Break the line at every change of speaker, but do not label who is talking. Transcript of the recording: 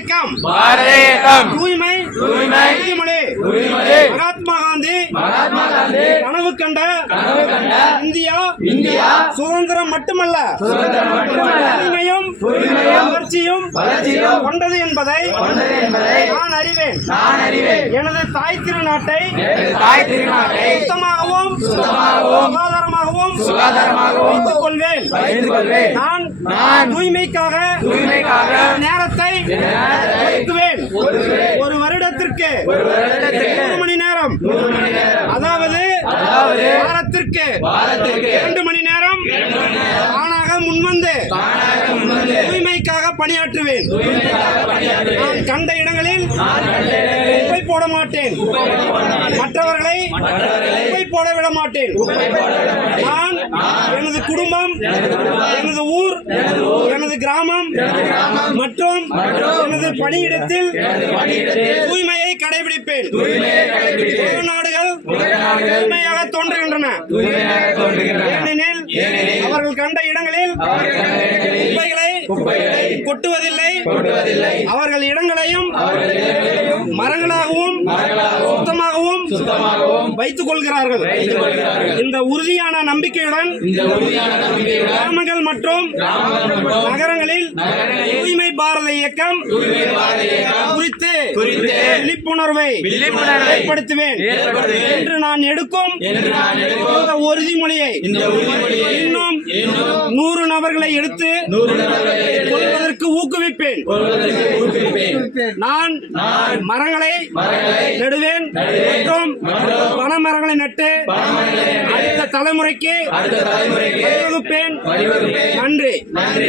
இயக்கம்
பாரத இயக்கம்
தூய்மை.
தூய்மை,
மகாத்மா காந்தி.
மகாத்மா காந்தி.
கனவு கண்ட.
கனவு கண்ட.
இந்தியா.
இந்தியா.
சுதந்திரம் மட்டுமல்ல.
சுதந்திரம் மட்டுமல்ல,
உரிமையும்
உரிமையும்,
வளர்ச்சியும்.
வளர்ச்சியும்.
கொண்டது என்பதை
கொண்டது என்பதை
நான் அறிவேன்.
நான் அறிவேன்.
எனது தாய் திருநாட்டை
தாய் திருநாட்டை
சுத்தமாகவும்
சுத்தமாகவும்,
சுகாதாரமாகவும்
சுகாதாரமாகவும்
வைத்துக் கொள்வேன்
வைத்துக் கொள்வேன்.
நான்
நான்
தூய்மைக்காக
தூய்மைக்காக
நேரத்தை நூறு மணி நேரம். அதாவது வாரத்திற்கு இரண்டு மணி நேரம் தானாக முன்வந்து தூய்மைக்காக பணியாற்றுவேன். நான் கண்ட இடங்களில் குப்பை போட மாட்டேன். மற்றவர்களை குப்பை போட விட மாட்டேன். நான் எனது குடும்பம் எனது ஊர் எனது கிராமம் மற்றும் எனது பணியிடத்தில் தூய்மையை கடைபிடிப்பேன். உலக நாடுகள் தூய்மையாக தோன்றுகின்றன. ஏனெனில் அவர்கள் கண்ட இடங்களில் குப்பைகளை கொட்டுவதில்லை. அவர்கள் இடங்களையும் மரங்களாகவும் சுத்தமாகவும் வைத்துக் கொள்கிறார்கள். இந்த உறுதியான நம்பிக்கையுடன் கிராமங்கள் மற்றும் நகரங்களில் தூய்மை பாரத இயக்கம் குறித்து
குறித்து
விழிப்புணர்வை ஏற்படுத்துவேன். என்று நான் எடுக்கும் இந்த உறுதிமொழியை இன்னும் நூறு நபர்களை எடுத்து ஊக்குவிப்பேன். நான் மரங்களை நடுவேன். மற்றும்
பனைமரங்களை நட்டு
அடுத்த தலைமுறைக்கு வழிவகுப்பேன்.
நன்றி.